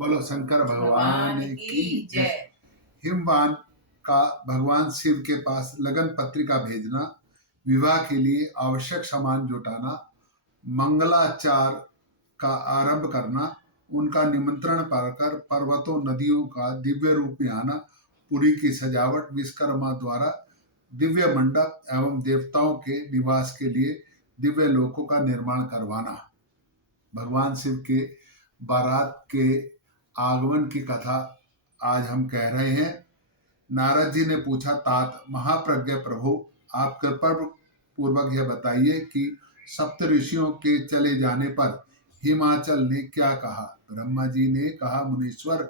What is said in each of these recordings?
बोलो शंकर भगवान भगवान की की जय। जय। हिमवान का भगवान शिव के पास लगन पत्रिका भेजना, विवाह के लिए आवश्यक सामान जुटाना, मंगलाचार का आरंभ करना, उनका निमंत्रण पाकर पर्वतों नदियों का दिव्य रूप में आना, पुरी की सजावट विश्वकर्मा द्वारा दिव्य मंडप एवं देवताओं के निवास के लिए दिव्य लोकों का निर्माण करवाना। भगवान शिव के बारात के आगमन की कथा आज हम कह रहे हैं। नारद जी ने पूछा, तात महाप्रज्ञ प्रभु, आप कृपा पूर्वक यह बताइए कि सप्त ऋषियों के चले जाने पर हिमाचल ने क्या कहा। ब्रह्मा जी ने कहा, मुनीश्वर,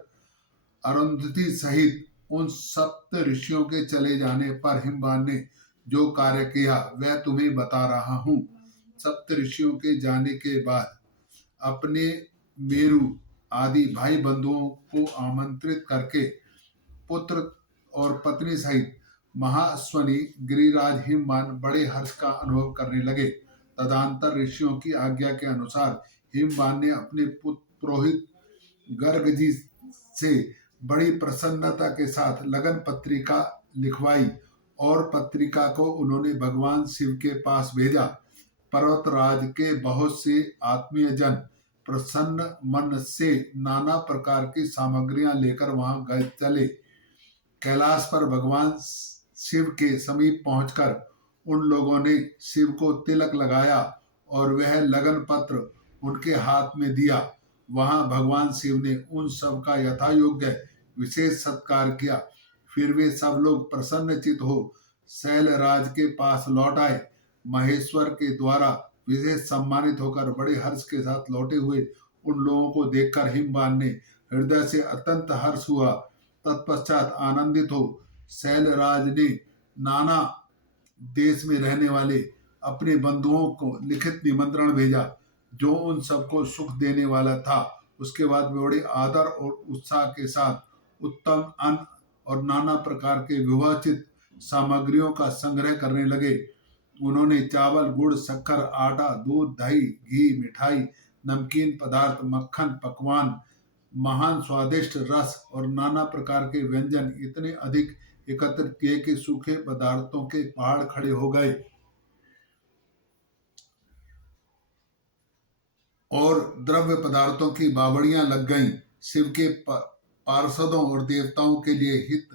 अरुंधति सहित उन सप्त ऋषियों के चले जाने पर हिमवान ने जो कार्य किया वह तुम्हें बता रहा हूँ। सप्त ऋषियों के जाने के बाद अपने मेरु आदि भाई बंधुओं को आमंत्रित करके पुत्र और पत्नी सहित महाअश्वनी गिरिराज हिमवान बड़े हर्ष का अनुभव करने लगे। तदंतर ऋषियों की आज्ञा के अनुसार हिमवान ने अपने पुत्र पुरोहित गर्ग जी से बड़ी प्रसन्नता के साथ लगन पत्रिका लिखवाई और पत्रिका को उन्होंने भगवान शिव के पास भेजा। पर्वतराज के बहुत से आत्मीय जन प्रसन्न मन से नाना प्रकार की सामग्रियां लेकर वहां गए चले। कैलाश पर भगवान शिव के समीप पहुंचकर उन लोगों ने शिव को तिलक लगाया और वह लगन पत्र उनके हाथ में दिया। वहां भगवान शिव ने उन सब का यथा योग्य विशेष सत्कार किया। फिर वे सब लोग प्रसन्नचित हो शैलराज के पास लौट आए। महेश्वर के द्वारा विशेष सम्मानित होकर बड़े हर्ष के साथ लौटे हुए उन लोगों को देखकर हिमवान ने हृदय से अत्यंत हर्ष हुआ। तत्पश्चात आनंदित हो शैलराज ने नाना देश में रहने वाले अपने बंधुओं को लिखित निमंत्रण भेजा, जो उन सबको सुख देने वाला था। उसके बाद वे बड़े आदर और उत्साह के साथ उत्तम अन्न और नाना प्रकार के विवाचित सामग्रियों का संग्रह करने लगे। उन्होंने चावल, गुड़, शक्कर, आटा, दूध, दही, घी, मिठाई, नमकीन पदार्थ, मक्खन, पकवान, महान स्वादिष्ट रस और नाना प्रकार के व्यंजन इतने अधिक एकत्रित किए कि सूखे पदार्थों के पहाड़ खड़े हो गए और द्रव्य पदार्थों की बावड़ियां लग गईं। शिव के पार्षदों और देवताओं के लिए हित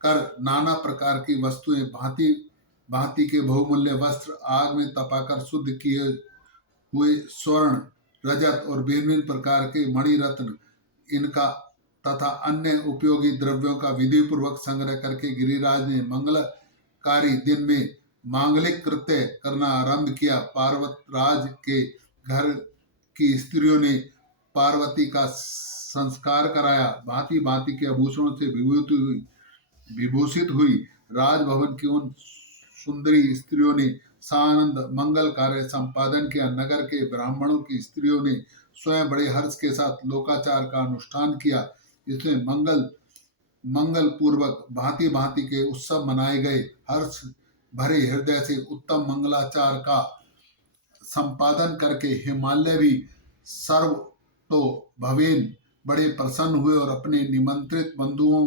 कर नाना प्रकार की वस्तुएं, भांति भांति के बहुमूल्य वस्त्र, आग में तपाकर शुद्ध किए हुए स्वर्ण, रजत और विभिन्न प्रकार के मणि रत्न, इनका तथा अन्य उपयोगी द्रव्यों का विधि पूर्वक संग्रह करके गिरिराज ने मंगलकारी दिन में मांगलिक कृत्य करना आरंभ किया। पार्वतराज के घर की स्त्रियों ने पार्वती का संस्कार कराया। भांति भांति के आभूषणों से विभूषित हुई राजभवन की उन सुंदरी स्त्रियों ने सानंद मंगल कार्य संपादन किया। नगर के ब्राह्मणों की स्त्रियों ने स्वयं बड़े हर्ष के साथ लोकाचार का अनुष्ठान किया। इसमें मंगल पूर्वक भांति भांति के उत्सव मनाए गए। हर्ष भरे हृदय से उत्तम मंगलाचार का संपादन करके हिमालय भी सर्व तो भवेन बड़े प्रसन्न हुए और अपने निमंत्रित बंधुओं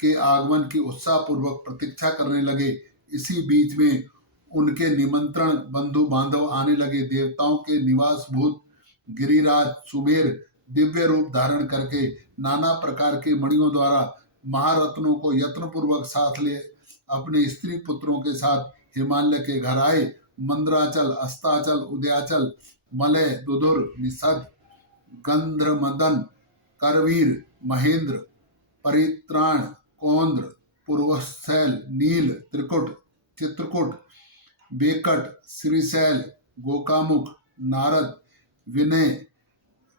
के आगमन की उत्साह पूर्वक प्रतीक्षा करने लगे। इसी बीच में उनके निमंत्रण बंधु बांधव आने लगे। देवताओं के निवास भूत गिरिराज सुमेर दिव्य रूप धारण करके नाना प्रकार के मणियों द्वारा महारत्नों को यत्न पूर्वक साथ ले अपने स्त्री पुत्रों के साथ हिमालय के घर आए। मंद्राचल, अस्ताचल, उदयाचल, मलय, दुधुर, निषद, गंध्रमदन, करवीर, महेंद्र, परित्राण, कौंद्र, पूर्वशैल, नील, त्रिकुट, चित्रकूट, बेकट, श्रीशैल, गोकामुख, नारद, विनय,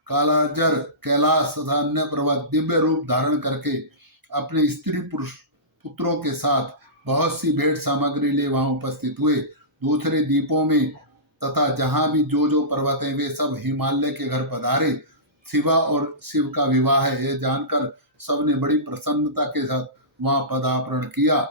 कालाजर, कैलाश तथा अन्य पर्वत दिव्य रूप धारण करके अपने स्त्री पुरुष पुत्रों के साथ बहुत सी भेंट सामग्री ले वहां उपस्थित हुए। दूसरे द्वीपों में तथा जहां भी जो पर्वत है वे सब हिमालय के घर पधारे। शिवा और शिव का विवाह है यह जानकर सबने बड़ी प्रसन्नता के साथ वहां पदार्पण किया।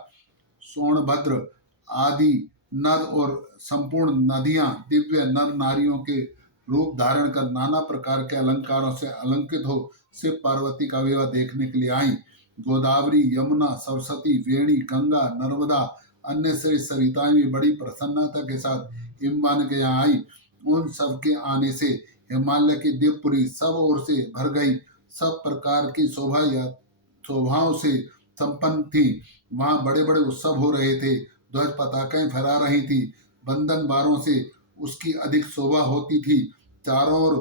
सोनभद्र आदि नद और संपूर्ण नदियां दिव्य नर नारियों के रूप धारण कर नाना प्रकार के अलंकारों से अलंकृत हो शिव पार्वती का विवाह देखने के लिए आई। गोदावरी, यमुना, सरस्वती, वेणी, गंगा, नर्मदा, अन्य से सरिताएं भी बड़ी प्रसन्नता के साथ इम्बान के यहाँ आई। उन सब के आने से हिमालय की दिव्यपुरी सब ओर से भर गई। सब प्रकार की शोभाओं से संपन्न थी। वहां बड़े बड़े उत्सव हो रहे थे। ध्वज पताकाएं फहरा रही थी। बंधन बारों से उसकी अधिक शोभा होती थी। चारों ओर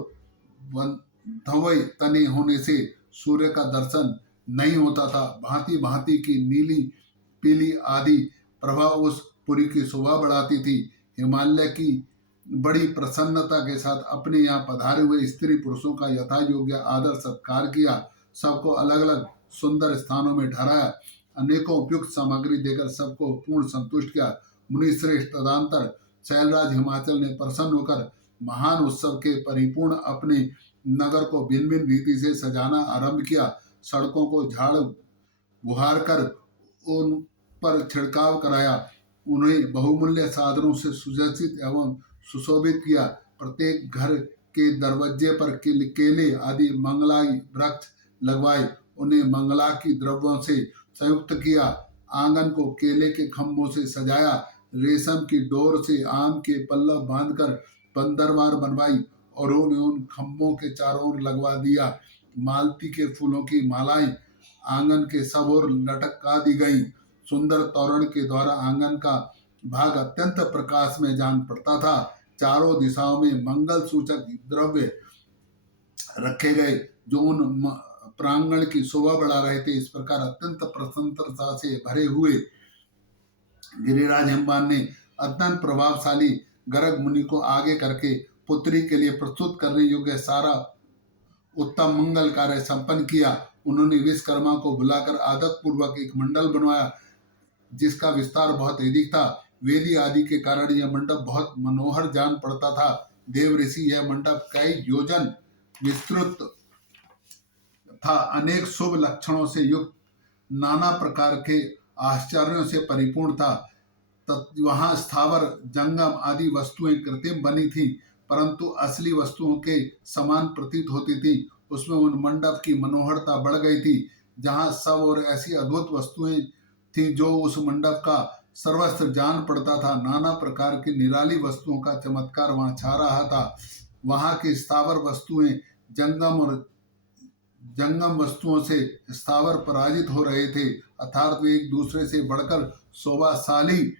धवल तने होने से सूर्य का दर्शन नहीं होता था। भांति भांति की नीली, पीली आदि प्रभा उस पुरी की शोभा बढ़ाती थी। हिमालय की बड़ी प्रसन्नता के साथ अपने यहाँ पधारे हुए स्त्री पुरुषों का यथा योग्य आदर सत्कार किया। सबको अलग अलग सुंदर स्थानों में ठहराया। अनेकों उपयुक्त सामग्री देकर सबको पूर्ण संतुष्ट किया। मुनिश्रेष्ठ तदंतर शैलराज हिमाचल ने प्रसन्न होकर महान उत्सव के परिपूर्ण अपने नगर को भिन्न भिन्न रीति से सजाना आरंभ किया। सड़कों को झाड़ बुहार कर उन पर छिड़काव कराया। उन्हें बहुमूल्य साधनों से सुसज्जित एवं सुशोभित किया। प्रत्येक घर के दरवाजे पर केले आदि मंगलाई वृक्ष लगवाए। उन्हें मंगला की द्रव्यों से संयुक्त किया। आंगन को केले के खंभों से सजाया। रेशम की डोर से आम के पल्लव बांधकर बंदरवार बनवाई और उन्हें उन खंभों के चारों ओर लगवा दिया। मालती के फूलों की मालाएं आंगन के सब ओर लटका दी गई। सुंदर तोरण के द्वारा आंगन का भाग अत्यंत प्रकाश में जान पड़ता था। चारों दिशाओं में मंगल सूचक द्रव्य रखे गए जो उन प्रांगण की शोभा बढ़ा रहे थे। इस प्रकार अत्यंत प्रसन्नता से भरे हुए गिरिराज हिमवान ने अत्यंत प्रभावशाली गर्ग मुनि को आगे करके पुत्री के लिए प्रस्तुत करने योग्य सारा उत्तम मंगल कार्य संपन्न किया। उन्होंने विश्वकर्मा को बुलाकर आदत पूर्वक एक मंडल बनवाया जिसका विस्तार बहुत अधिक था। वेदी आदि के कारण यह मंडप बहुत मनोहर जान पड़ता था। देव ऋषि यह मंडप कई योजन विस्तृत था। अनेक शुभ लक्षणों से युक्त, नाना प्रकार के आश्चर्यों से परिपूर्ण था। वहां स्थावर, जंगम आदि वस्तुएं कृत्रिम बनी थी परंतु असली वस्तुओं के समान प्रतीत होती थी। उसमें उन मंडप की मनोहरता बढ़ गई थी। जहां सब और ऐसी अद्भुत वस्तुएं थी जो उस मंडप का सर्वस्त्र जान पड़ता था। नाना प्रकार की निराली वस्तुओं का चमत्कार वहां छा रहा था। वहां की स्थावर वस्तुएं जंगम वस्तुओं से स्थावर पराजित हो रहे थे, अर्थात वे एक दूसरे से बढ़कर शोभाशाली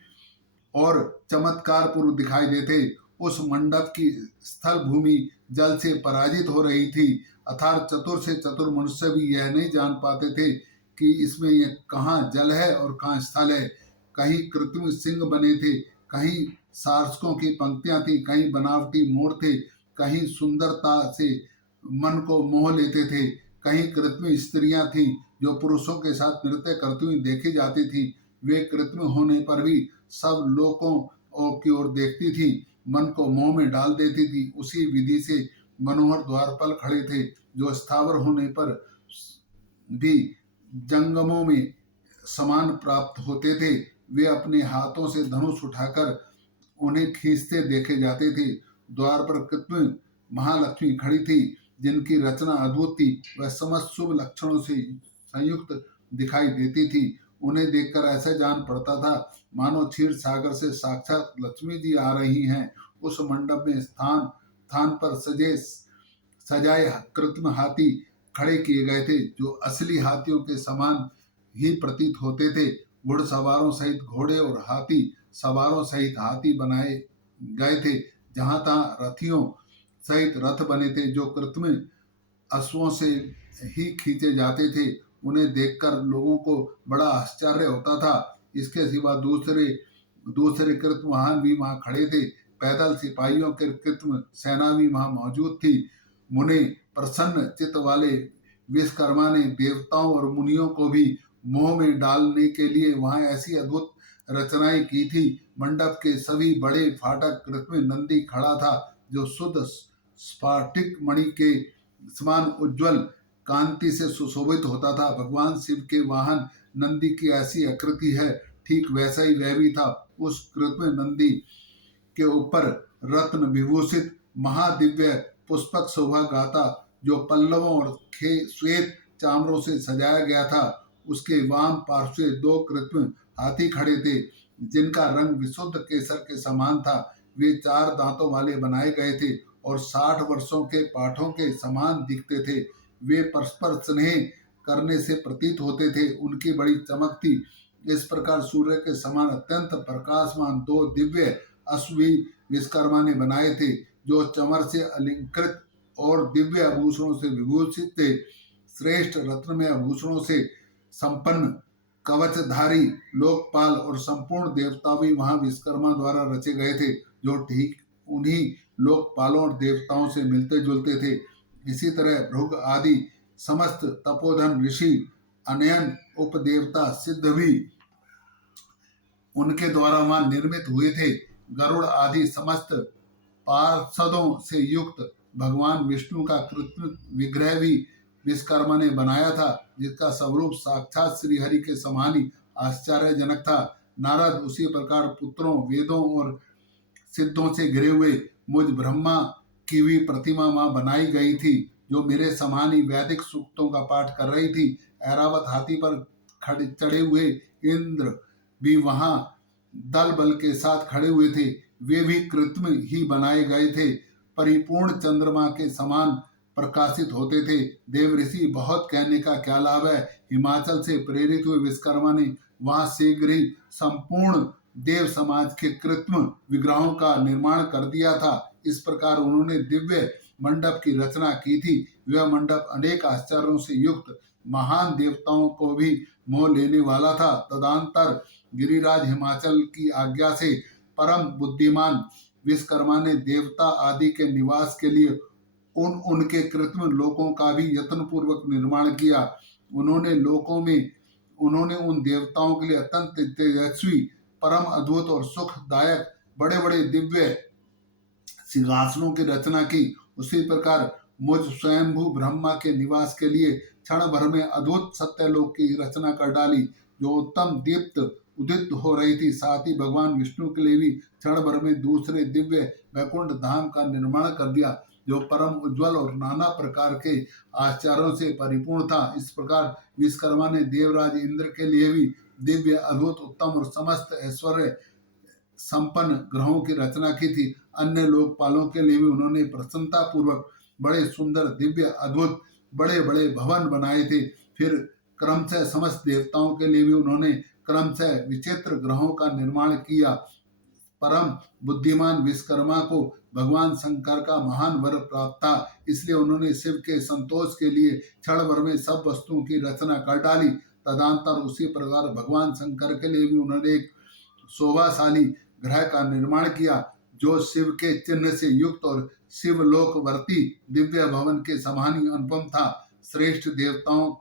और चमत्कार पूर्व दिखाई देते। उस मंडप की स्थल भूमि जल से पराजित हो रही थी, अर्थात चतुर से चतुर मनुष्य भी यह नहीं जान पाते थे कि इसमें यह कहाँ जल है और कहाँ स्थल है। कहीं कृत्रिम सिंह बने थे, कहीं सार्सकों की पंक्तियां थी, कहीं बनावटी मोर थे, कहीं सुंदरता से मन को मोह लेते थे, कहीं कृत्रिम स्त्रियां थीं जो पुरुषों के साथ नृत्य करती हुई देखी जाती थी। वे कृत्रिम होने पर भी सब लोगों की ओर देखती थी, मन को मोह में डाल देती थी। उसी विधि से मनोहर द्वारपाल खड़े थे जो स्थावर होने पर भी जंगमों में समान प्राप्त होते थे। वे अपने हाथों से धनुष उठाकर उन्हें खींचते देखे जाते थे। द्वार पर कृत्रिम महालक्ष्मी खड़ी थी जिनकी रचना अद्भुत थी। वह समस्त शुभ लक्षणों से संयुक्त दिखाई देती थी। उन्हें देखकर ऐसा जान पड़ता था मानो क्षीर सागर से साक्षात लक्ष्मी जी आ रही हैं। उस मंडप में स्थान स्थान पर सजाए कृत्रिम हाथी खड़े किए गए थे जो असली हाथियों के समान ही प्रतीत होते थे। घुड़सवारों सहित घोड़े और हाथी सवारों सहित हाथी बनाए गए थे। जहां तहां रथियों सहित रथ बने थे जो कृत्रिम अश्वों से ही खींचे जाते थे। उन्हें देखकर लोगों को बड़ा आश्चर्य होता था। इसके सिवा दूसरे दूसरे कृत्रिम वाहन भी वहां खड़े थे। पैदल सिपाहियों के कृत्रिम सेना भी वहां मौजूद थी। मुने प्रसन्न चित्त वाले विश्वकर्मा ने देवताओं और मुनियों को भी मोह में डालने के लिए वहां ऐसी अद्भुत रचनाएं की थी। मंडप के सभी बड़े फाटक कृत्रिम नंदी खड़ा था जो शुद्ध स्फटिक मणि के समान उज्जवल कांति से सुशोभित होता था। भगवान शिव के वाहन नंदी की ऐसी आकृति है, ठीक वैसा ही वह भी था। उस कृत्रिम नंदी के ऊपर रत्न विभूषित महादिव्य पुष्पक शोभा गाता जो पल्लवों और श्वेत चामरों से सजाया गया था। उसके वाम पार्श्व दो कृत्रिम हाथी खड़े थे, जिनका रंग विशुद्ध केसर के समान था। वे 4 दांतों वाले बनाए गए थे और 60 वर्षों के पाठों के समान दिखते थे। वे परस्पर स्नेह करने से प्रतीत होते थे। उनकी बड़ी चमक थी। इस प्रकार सूर्य के समान अत्यंत प्रकाशमान 2 दिव्य अश्व भी विश्वकर्मा ने बनाए थे, जो चमर से अलंकृत और दिव्य आभूषणों से विभूषित थे। श्रेष्ठ रत्नमय आभूषणों से संपन्न कवचधारी लोकपाल और संपूर्ण देवता भी वहां विश्वकर्मा द्वारा रचे गए थे, जो ठीक उन्हीं लोकपालों और देवताओं से मिलते जुलते थे। इसी तरह भृग आदि समस्त तपोधन ऋषि, अनयन उपदेवता सिद्ध भी उनके द्वारा वहां निर्मित हुए थे। गरुड़ आदि समस्त पार्षदों से युक्त भगवान विष्णु का कृत्रिम विग्रह भी विश्वकर्मा ने बनाया था, जिसका स्वरूप साक्षात श्री हरि के समान ही आश्चर्यजनक था। नारद उसी प्रकार पुत्रों, वेदों और सिद्धों से घिरे हुए मुझ ब्रह्मा की भी प्रतिमा वहां बनाई गई थी, जो मेरे समान ही वैदिक सूक्तों का पाठ कर रही थी। ऐरावत हाथी पर चढ़े हुए इंद्र भी वहां दल बल के साथ खड़े हुए थे। वे भी कृत्रिम ही बनाए गए थे, परिपूर्ण चंद्रमा के समान प्रकाशित होते थे। देव ऋषि, बहुत कहने का क्या लाभ है। हिमाचल से प्रेरित हुए विश्वकर्मा ने वहां शीघ्र ही संपूर्ण देव समाज के कृत्रिम विग्रहों का निर्माण कर दिया था। इस प्रकार उन्होंने दिव्य मंडप की रचना की थी। वह मंडप अनेक आश्चर्यों से युक्त महान देवताओं को भी मोह लेने वाला था। तदंतर गिरिराज हिमाचल की आज्ञा से परम बुद्धिमान विश्वकर्मा ने देवता आदि के निवास के लिए उनके कृत्रिम लोकों का भी यत्न पूर्वक निर्माण किया। उन्होंने उन देवताओं के लिए अत्यंत तेजस्वी, परम अद्भुत और सुखदायक बड़े बड़े दिव्य सिंहासनों की रचना की। उसी प्रकार मुझ स्वयंभू ब्रह्मा के निवास के लिए क्षण भर में अद्भुत सत्यलोक की रचना कर डाली, जो उत्तम दीप्त उदित हो रही थी। साथ ही भगवान विष्णु के लिए भी क्षण भर में दूसरे दिव्य वैकुंठ धाम का निर्माण कर दिया, जो परम उज्जवल और नाना प्रकार के आश्चर्यों से परिपूर्ण था। इस प्रकार विश्वकर्मा ने देवराज इंद्र के लिए भी दिव्य, अद्भुत, उत्तम और समस्त ऐश्वर्य संपन्न ग्रहों की रचना की थी। अन्य लोकपालों के लिए भी उन्होंने प्रसन्नता पूर्वक बड़े सुंदर, दिव्य, अद्भुत बड़े बड़े भवन बनाए थे। फिर क्रमशः समस्त देवताओं के लिए भी उन्होंने क्रमशः विचित्र ग्रहों का निर्माण किया। परम बुद्धिमान विश्वकर्मा को भगवान शंकर का महान वर प्राप्त था, इसलिए उन्होंने शिव के संतोष के लिए क्षण भर में सब वस्तुओं की रचना कर डाली। तदंतर उसी प्रकार भगवान शंकर के लिए भी उन्होंने एक शोभाशाली ग्रह का निर्माण किया, जो शिव के चिन्ह से युक्त और शिवलोकवर्ती दिव्य भवन के समान ही अनुपम था। श्रेष्ठ देवताओं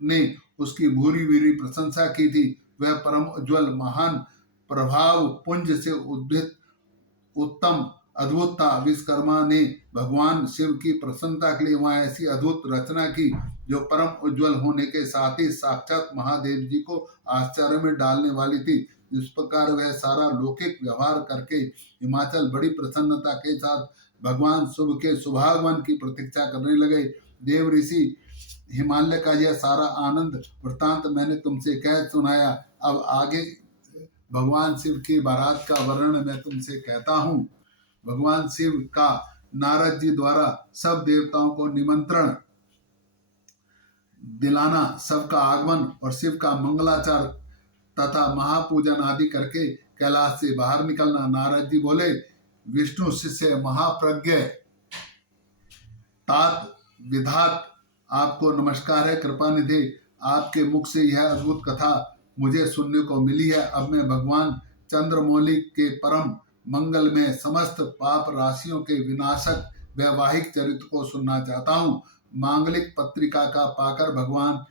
ने उसकी भूरी भूरी प्रशंसा की थी। वह परम उज्ज्वल, महान, प्रभाव पुंज से उद्भित, उत्तम, अद्भुत था। विश्वकर्मा ने भगवान शिव की प्रसन्नता के लिए वहां ऐसी अद्भुत रचना की, जो परम उज्ज्वल होने के साथ ही साक्षात महादेव जी को आश्चर्य में डालने वाली थी। इस प्रकार वह सारा लौकिक व्यवहार करके हिमाचल बड़ी प्रसन्नता के साथ भगवान शिव के शुभागमन की प्रतीक्षा करने लगे। देव ऋषि, हिमालय का यह सारा आनंद वृतांत मैंने तुमसे कह सुनाया। अब आगे भगवान शिव की बारात का वर्णन मैं तुमसे कहता हूँ। भगवान शिव का नारद जी द्वारा सब देवताओं को निमंत्रण दिलाना, सबका आगमन और शिव का मंगलाचार तथा महापूजन आदि करके कैलाश से बाहर निकलना। नारद जी बोले, विष्णु शिष्य महाप्रज्ञ तात विधात, आपको नमस्कार है। कृपा निधि, आपके मुख से यह अद्भुत कथा मुझे सुनने को मिली है। अब मैं भगवान चंद्रमौली के परम मंगल में समस्त पाप राशियों के विनाशक वैवाहिक चरित्र को सुनना चाहता हूँ। मांगलिक पत्रिका का पाकर भगवान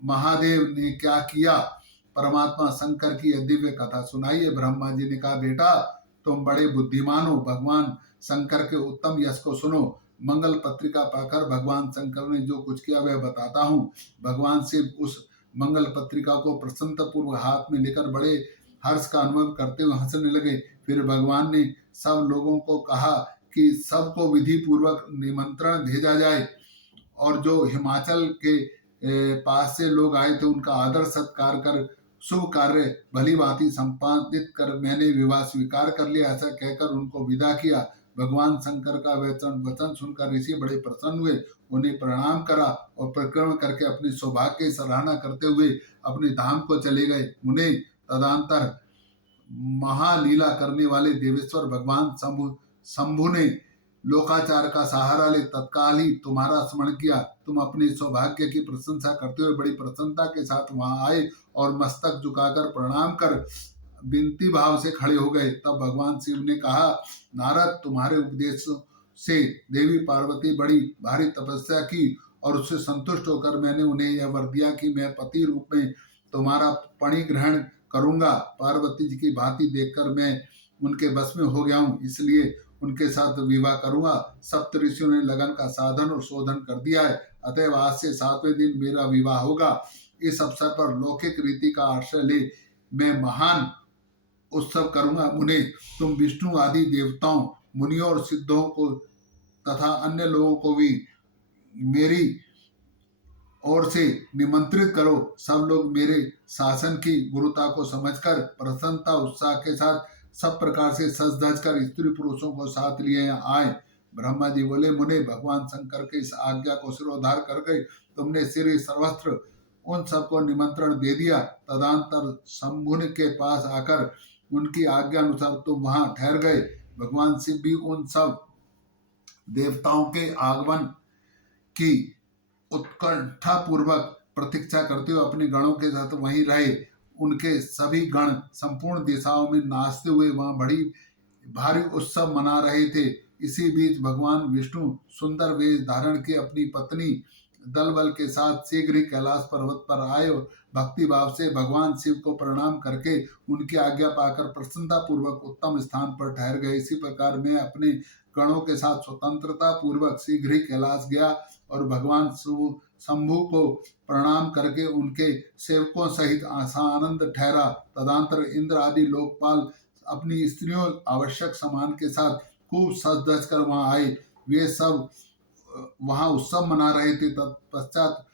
महादेव ने क्या किया, परमात्मा शंकर की यह दिव्य कथा सुनाइए। ब्रह्मा जी ने कहा, बेटा तुम बड़े बुद्धिमान हो, भगवान शंकर के उत्तम यश को सुनो। मंगल पत्रिका पाकर भगवान शंकर ने जो कुछ किया वह बताता हूँ। भगवान शिव उस मंगल पत्रिका को प्रसन्नता पूर्वक हाथ में लेकर बड़े हर्ष का अनुभव करते हुए हंसने लगे। फिर भगवान ने सब लोगों को कहा कि सबको विधि पूर्वक निमंत्रण भेजा जाए, और जो हिमाचल के पास से लोग आए थे उनका आदर सत्कार कर शुभ कार्य भली भांति संपादित कर मैंने विवाह स्वीकार कर लिया, ऐसा कहकर उनको विदा किया। भगवान शंकर का वचन वचन सुनकर ऋषि बड़े प्रसन्न हुए, उन्हें प्रणाम करा और परिक्रमण करके अपने सौभाग्य की सराहना करते हुए अपने धाम को चले गए। मुने तदंतर महालीला करने वाले देवेश्वर भगवान शंभु ने लोकाचार का सहारा ले तत्काल ही तुम्हारा स्मरण किया। तुम अपने सौभाग्य की प्रशंसा करते हुए बड़ी प्रसन्नता के साथ वहां आए और मस्तक झुकाकर प्रणाम कर विनती भाव से खड़े हो गए। तब भगवान शिव ने कहा, नारद, तुम्हारे उपदेश से देवी पार्वती बड़ी भारी तपस्या की और उससे संतुष्ट होकर मैंने उन्हें यह वर दिया कि मैं पति रूप में तुम्हारा पणि ग्रहण करूंगा। पार्वती जी की भांति देखकर मैं उनके बस में हो गया हूँ, इसलिए उनके साथ विवाह करूंगा। सप्त ऋषियों ने लगन का साधन और शोधन कर दिया है, अतएव आज से 7वें दिन मेरा विवाह होगा। इस अवसर पर लौकिक रीति का आश्रय ले मैं महान उत्सव करूंगा। मुने, तुम विष्णु आदि देवताओं, मुनियों और सिद्धों को तथा अन्य लोगों को भी मेरी ओर से निमंत्रित करो। सब लोग मेरे शासन की गुरुता को समझकर प्रसन्नता उत्साह के साथ सब प्रकार से सज धज कर स्त्री पुरुषों को साथ लिए आए। ब्रह्मा जी बोले, मुने, भगवान शंकर के इस आज्ञा को सिरोधार करके तुमने सिर सर्वस्त्र उन सबको निमंत्रण दे दिया। तदंतर शंभुनि के पास आकर उनकी आज्ञा अनुसार तुम वहां ठहर गए। भगवान शिव भी उन सब देवताओं के आगमन की उत्कंठा पूर्वक प्रतीक्षा करते हुए अपने गणों के साथ वहीं रहे। उनके सभी गण संपूर्ण दिशाओं में नाचते हुए वहां बड़ी भारी उत्सव मना रहे थे। इसी बीच भगवान विष्णु सुंदर वेश धारण के अपनी पत्नी दल बल के साथ शीघ्र ही कैलाश पर्वत पर आए और भक्ति भाव से भगवान शिव को प्रणाम करके उनकी आज्ञा पाकर प्रसन्नता पूर्वक उत्तम स्थान पर ठहर गए। इसी प्रकार मैं अपने गणों के साथ स्वतंत्रता पूर्वक शीघ्र ही कैलाश गया और भगवान शंभु को प्रणाम करके उनके सेवकों सहित आनंद ठहरा। तदंतर इंद्र आदि लोकपाल अपनी स्त्रियों आवश्यक सामान के साथ खूब सज धज कर वहां आए। वे सब वहां उत्सव मना रहे थे। तत्पश्चात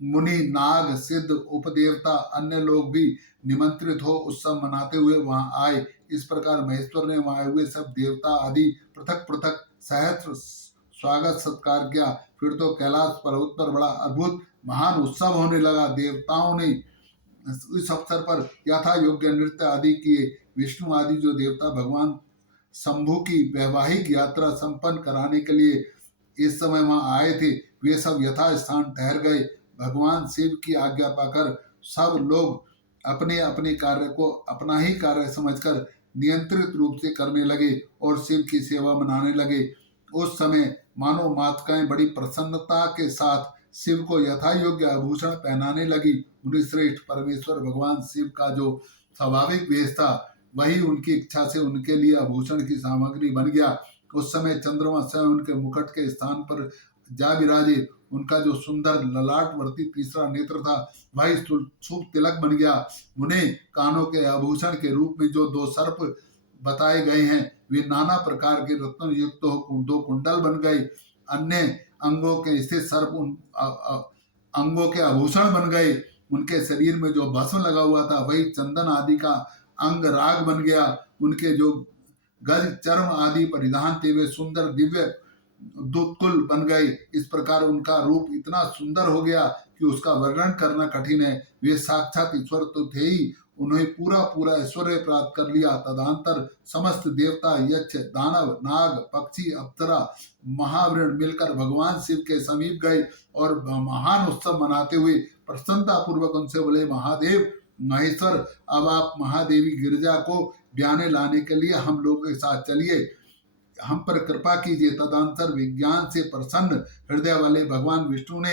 मुनि, नाग, सिद्ध, उपदेवता, अन्य लोग भी निमंत्रित हो उत्सव मनाते हुए वहां आए। इस प्रकार महेश्वर ने वहां हुए सब देवता आदि पृथक पृथक सहस्त्र स्वागत सत्कार किया। फिर तो कैलाश पर्वत पर बड़ा अद्भुत महान उत्सव होने लगा। देवताओं ने इस अवसर पर यथा योग्य नृत्य आदि किए। विष्णु आदि जो देवता भगवान शंभु की वैवाहिक यात्रा संपन्न कराने के लिए इस समय वहां आए थे, वे सब यथा स्थान ठहर गए। भगवान शिव की आज्ञा पाकर सब लोग अपने अपने कार्य को अपना ही कार्य समझकर नियंत्रित रूप से करने लगे और शिव की सेवा मनाने लगे। उस समय मानव मातृकाएं बड़ी प्रसन्नता के साथ शिव को यथा योग्य आभूषण पहनाने लगी। मुनिश्रेष्ठ परमेश्वर भगवान शिव का जो स्वाभाविक वेश था वही उनकी इच्छा से उनके लिए आभूषण की सामग्री बन गया। उस समय चंद्रमा स्वयं उनके मुकुट के स्थान पर जा विराजे। उनका जो सुंदर ललाटवर्ती तीसरा नेत्र था वही शुभ तिलक बन गया। उन्हें कानों के आभूषण के रूप में जो 2 सर्प बताए गए हैं वे नाना प्रकार के रत्न युक्त हो 2 कुंडल बन गए। अन्य अंगों के स्थित सर्प उन अंगों के आभूषण बन गए। उनके शरीर में जो भस्म लगा हुआ था वही चंदन आदि का अंग राग बन गया। उनके जो गज चर्म आदि परिधान थे वे सुंदर दिव्य दुत्कुल बन गए। इस प्रकार उनका रूप इतना सुंदर हो गया कि उसका वर्णन करना कठिन है। वे साक्षात ईश्वर तो थे ही, उन्हें पूरा पूरा ऐश्वर्य प्राप्त कर लिया। तदंतर समस्त देवता, यक्ष, दानव, नाग, पक्षी, अप्सरा, महावृण मिलकर भगवान शिव के समीप गए और महान उत्सव मनाते हुए प्रसन्नता पूर्वक उनसे बोले, महादेव महेश्वर, अब आप महादेवी गिरिजा को ब्याने लाने के लिए हम लोगों के साथ चलिए, हम पर कृपा कीजिए। तदंतर विज्ञान से प्रसन्न हृदय वाले भगवान विष्णु ने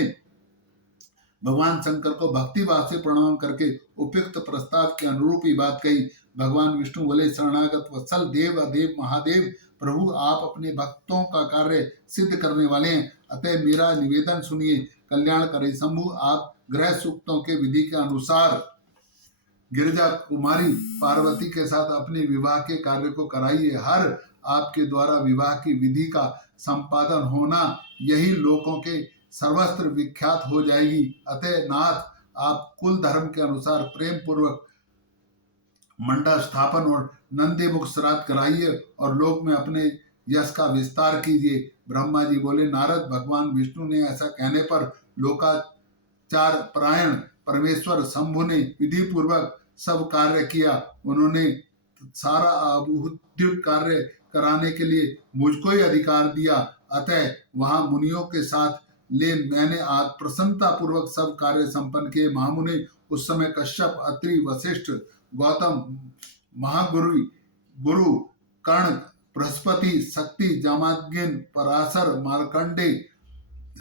भगवान शंकर को भक्ति भाव से प्रणाम करके उपयुक्त प्रस्ताव के अनुरूप ही बात कही। भगवान विष्णु बोले, शरणागत वत्सल देव अदेव महादेव, प्रभु आप अपने भक्तों का कार्य सिद्ध करने वाले हैं, अतः मेरा निवेदन सुनिए। कल्याण करे शंभु, आप ग्रह सूक्तों के विधि के अनुसार गिरिजा कुमारी पार्वती के साथ अपने विवाह के कार्य को कराइए। हर आपके द्वारा विवाह की विधि का संपादन होना यही लोगों के सर्वत्र विख्यात हो जाएगी। अतः नाथ, आप कुल धर्म के अनुसार प्रेम पूर्वक मंडप स्थापन और नंदी मुख श्राद्ध कराइए और लोक में अपने यश का विस्तार कीजिए। ब्रह्मा जी बोले, नारद, भगवान विष्णु ने ऐसा कहने पर लोकाचार परायण परमेश्वर शंभु ने विधि पूर्वक सब कार्य किया। उन्होंने सारा अभूत कार्य कराने के लिए मुझको ही अधिकार दिया। अतः वहां मुनियों के साथ ले मैंने आज प्रसन्नता पूर्वक सब कार्य संपन्न किए। महामुनि उस समय कश्यप, अत्रि, वशिष्ठ, गौतम, महागुरु, गुरु, कर्ण, बृहस्पति, शक्ति, जामदग्नि, पराशर, मार्कंडे,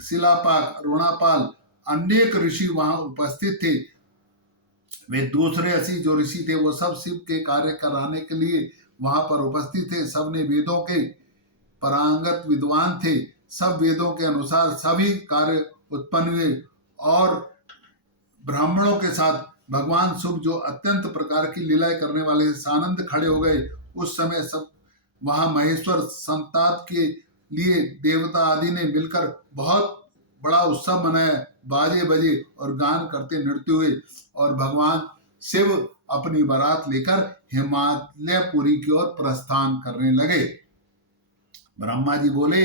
शिलापाक, रोणापाल, अनेक ऋषि वहां उपस्थित थे। वे दूसरे 80 जो ऋषि थे वो सब शिव के कार्य कराने के लिए वहां पर उपस्थित थे। सबने वेदों के पारंगत विद्वान थे। सब वेदों के अनुसार सभी कार्य उत्पन्न हुए और ब्राह्मणों के साथ भगवान शुभ जो अत्यंत प्रकार की लीलाएं करने वाले सानंद खड़े हो गए। उस समय सब वहां महेश्वर संताप के लिए देवता आदि ने मिलकर बहुत बड़ा उत्सव मनाया। बाजे बजे और गान करते नृत्य हुए और भगवान शिव अपनी बारात लेकर हिमालयपुरी की ओर प्रस्थान करने लगे। ब्रह्मा जी बोले,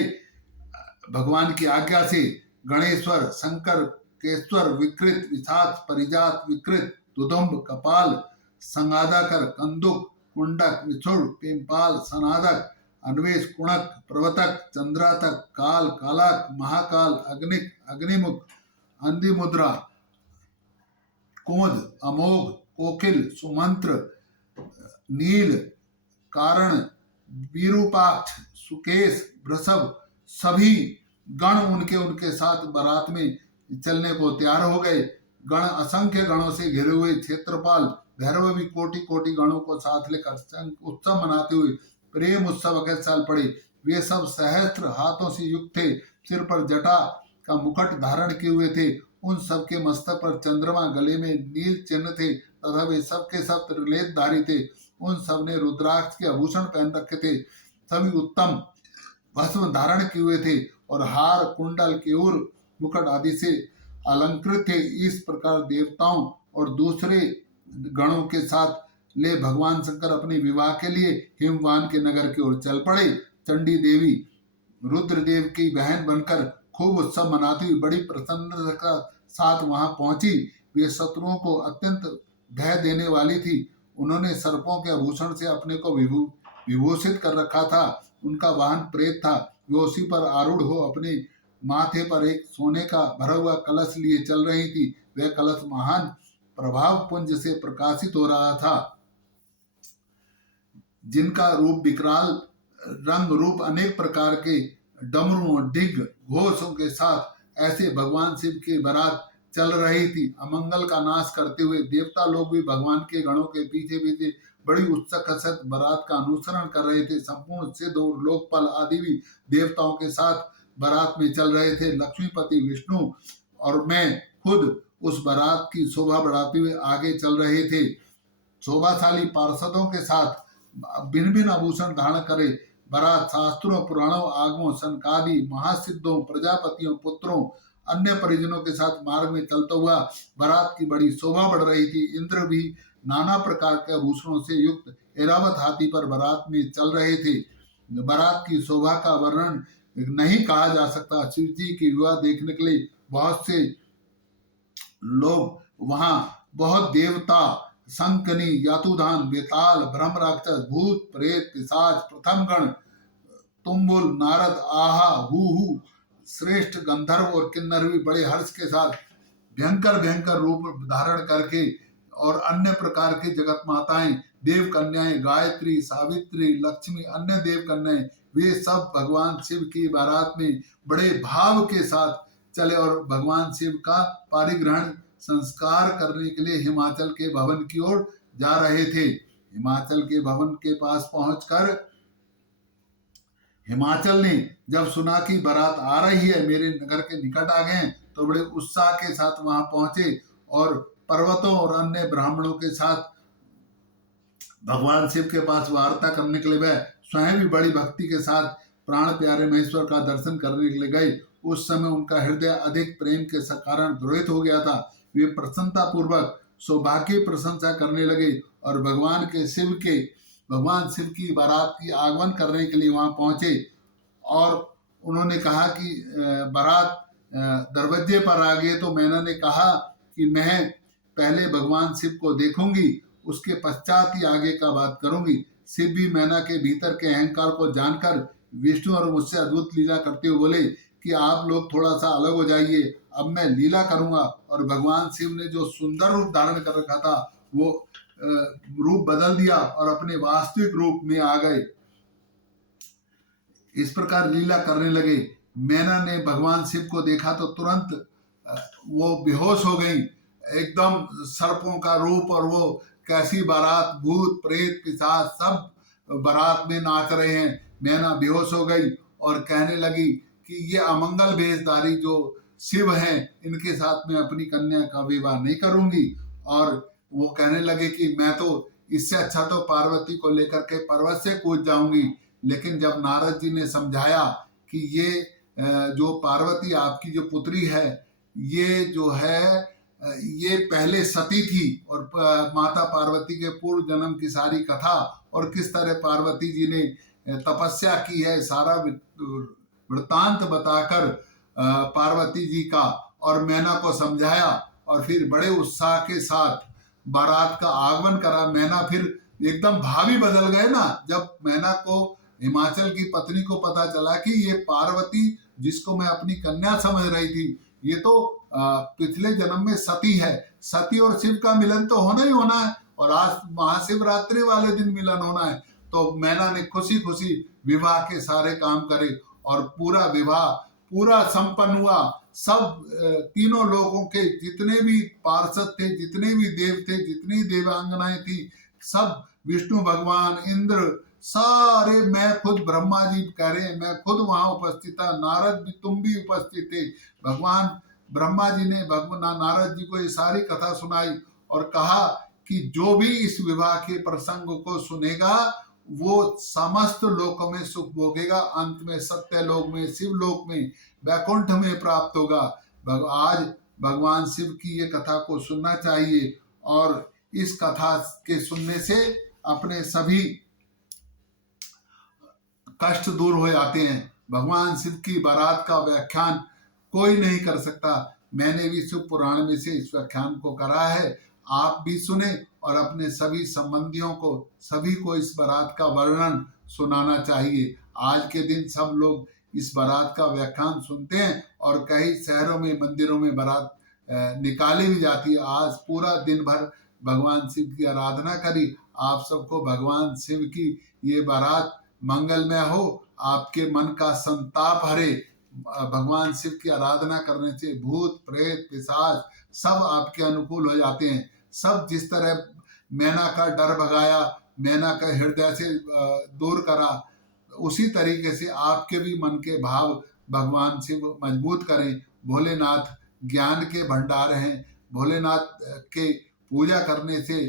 भगवान की आज्ञा से गणेश्वर, शंकर, केश्वर, विकृत, विषाद, परिजात, विकृत, दुदुम्ब, कपाल, संगादाकर, कंदुक, कुंडक, विछुड़, पेमपाल, सनादक, अन्वेष, कुणक, प्रवतक, चंद्रातक, काल, कालक, महाकाल, अग्निक, अग्निमुख, अंधिमुद्रा, कुमुद, अमोघ, कोकिल, सुमंत्र, नील, कारण, विरूपाक्ष, सुकेश, वृषभ, सभी गण उनके उनके साथ बारात में चलने को तैयार हो गए। गण असंख्य गणों से घिरे हुए क्षेत्रपाल भैरव भी कोटि कोटि गणों को साथ लेकर उत्सव मनाते हुए प्रेम उत्सव के चल पड़े। वे सब सहस्त्र हाथों से युक्त थे, सिर पर जटा का मुकुट धारण किए हुए थे। उन सब के मस्तक पर चंद्रमा, गले में नील चिन्ह थे तथा वे सबके सब त्रिलेतधारी थे। उन सब ने रुद्राक्ष के आभूषण पहन रखे थे। सभी उत्तम भस्म धारण किए हुए थे और हार, कुंडल, केयूर, मुकुट आदि से अलंकृत थे। इस प्रकार देवताओं और दूसरे गणों के साथ ले भगवान शंकर अपने विवाह के लिए हिमवान के नगर की ओर चल पड़े। चंडी देवी रुद्रदेव की बहन बनकर खूब उत्सव मनाती हुई बड़ी प्रसन्नता के साथ वहां पहुंची। वे शत्रुओं को अत्यंत भय देने वाली थी। उन्होंने सर्पों के आभूषण से अपने को विभूषित कर रखा था। उनका वाहन प्रेत था। वे उसी पर आरूढ़ हो अपने माथे पर एक सोने का भरा हुआ कलश लिए चल रही थी। वह कलश महान प्रभाव पुंज से प्रकाशित हो रहा था, जिनका रूप विकराल रंग रूप अनेक प्रकार के डमरुओं, डिग, घोषों के साथ ऐसे भगवान शिव की बारात चल रही थी। अमंगल का नाश करते हुए देवता लोग भी भगवान के गणों के पीछे पीछे बड़ी उत्सुक के साथ बारात का अनुसरण कर रहे थे। संपूर्ण सिद्ध और लोकपाल आदि भी देवताओं के साथ बारात में चल रहे थे। लक्ष्मीपति विष्णु और मैं खुद उस बारात की शोभा बढ़ाते हुए आगे चल रहे थे। शोभाशाली पार्षदों के साथ भिन्न भिन्न आभूषण धारण करे बारात शास्त्रों, पुराणों, आगमों, सनकादि महासिद्धों, प्रजापतियों, पुत्रों, अन्य परिजनों के साथ मार्ग में चलता हुआ बारात की बड़ी शोभा बढ़ रही थी। इंद्र भी नाना प्रकार के आभूषणों से युक्त ऐरावत हाथी पर बारात में चल रहे थे। बारात की शोभा का वर्णन नहीं कहा जा सकता। शिव जी की विवाह देखने के लिए बहुत से लोग वहां, बहुत देवता, शंकनी, यातुधान, बेताल, ब्रह्म राक्षस, भूत, प्रेत, पिशाच, प्रथम गण, तुम्बुल, नारद, आहा, हु, श्रेष्ठ गंधर्व और किन्नर भी बड़े हर्ष के साथ भयंकर भयंकर रूप धारण करके और अन्य प्रकार की जगत माताएं, देव कन्याएं, गायत्री, सावित्री, लक्ष्मी, अन्य देव कन्याएं, वे सब भगवान शिव की बारात में बड़े भाव के साथ चले और भगवान शिव का पारिग्रहण संस्कार करने के लिए हिमाचल के भवन की ओर जा रहे थे। हिमाचल के भवन के पास पहुंचकर हिमाचल ने जब सुना कि बारात आ रही है, मेरे नगर के निकट आ गए, तो बड़े उत्साह के साथ वहां पहुंचे और पर्वतों और अन्य ब्राह्मणों के साथ भगवान शिव के पास वार्ता करने के लिए वह स्वयं भी बड़ी भक्ति के साथ प्राण प्यारे महेश्वर का दर्शन करने के लिए गए। उस समय उनका हृदय अधिक प्रेम के कारण द्रोहित हो गया था। वे प्रसन्नता पूर्वक सौभाग्य की प्रशंसा करने लगे और भगवान शिव की बारात की आगमन करने के लिए वहां पहुंचे। और उन्होंने कहा कि बारात दरवाजे पर आ गए तो मैना ने कहा कि मैं पहले भगवान शिव को देखूंगी, उसके पश्चात ही आगे का बात करूंगी। शिव भी मैना के भीतर के अहंकार को जानकर विष्णु और मुझसे अद्भुत लीला करते हुए बोले कि आप लोग थोड़ा सा अलग हो जाइए, अब मैं लीला करूंगा। और भगवान शिव ने जो सुंदर रूप धारण कर रखा था वो रूप बदल दिया और अपने वास्तविक रूप में आ गए। इस प्रकार लीला करने लगे। मैना ने भगवान शिव को देखा तो तुरंत वो बेहोश हो गई। एकदम सर्पों का रूप, और वो कैसी बारात, भूत प्रेत पिशाच सब बारात में नाच रहे हैं। मैना बेहोश हो गई और कहने लगी कि ये अमंगल भेषधारी जो शिव हैं, इनके साथ में अपनी कन्या का विवाह नहीं करूंगी। और वो कहने लगे कि मैं तो इससे अच्छा तो पार्वती को लेकर के पर्वत से कूद जाऊंगी। लेकिन जब नारद जी ने समझाया कि ये जो पार्वती आपकी जो पुत्री है, ये जो है ये पहले सती थी, और माता पार्वती के पूर्व जन्म की सारी कथा और किस तरह पार्वती जी ने तपस्या की है, सारा वृत्तांत बताकर पार्वती जी का और मैना को समझाया। और फिर बड़े उत्साह के साथ बारात का आगमन करा। मैना फिर एकदम भावी बदल गए ना, जब मैना को हिमाचल की पत्नी को पता चला कि ये पार्वती जिसको मैं अपनी कन्या समझ रही थी, ये तो पिछले जन्म में सती है। सती और शिव का मिलन तो होना ही होना है, और आज महाशिवरात्रि वाले दिन मिलन होना है। तो मैना ने खुशी खुशी विवाह के सारे काम करे और पूरा विवाह पूरा संपन्न हुआ। सब तीनों लोगों के जितने भी पार्षद थे, जितने भी देव थे, जितनी देवांगनाएं थी, सब विष्णु भगवान, इंद्र, सारे, मैं खुद ब्रह्मा जी कह रहे हैं, मैं खुद वहां उपस्थित था, नारद भी, तुम भी उपस्थित थे। भगवान ब्रह्मा जी ने भगवान नारद जी को ये सारी कथा सुनाई और कहा कि जो भी इस विवाह के प्रसंग को सुनेगा वो समस्त लोकों में सुख भोगेगा, अंत में सत्य लोक में, शिव लोक में, वैकुंठ में प्राप्त होगा। आज भगवान शिव की ये कथा को सुनना चाहिए, और इस कथा के सुनने से अपने सभी कष्ट दूर हो जाते हैं। भगवान शिव की बारात का व्याख्यान कोई नहीं कर सकता। मैंने भी शिव पुराण में से इस व्याख्यान को करा है, आप भी सुने और अपने सभी संबंधियों को, सभी को इस बारात का वर्णन सुनाना चाहिए। आज के दिन सब लोग इस बारात का व्याख्यान सुनते हैं और कई शहरों में, मंदिरों में बारात निकाली भी जाती है। आज पूरा दिन भर भगवान शिव की आराधना करी। आप सबको भगवान शिव की ये बारात मंगलमय हो, आपके मन का संताप हरे। भगवान शिव की आराधना करने से भूत प्रेत पिशाच सब आपके अनुकूल हो जाते हैं। सब जिस तरह मैना का डर भगाया, मैना का हृदय से दूर करा, उसी तरीके से आपके भी मन के भाव भगवान शिव मजबूत करें। भोलेनाथ ज्ञान के भंडार हैं। भोलेनाथ के पूजा करने से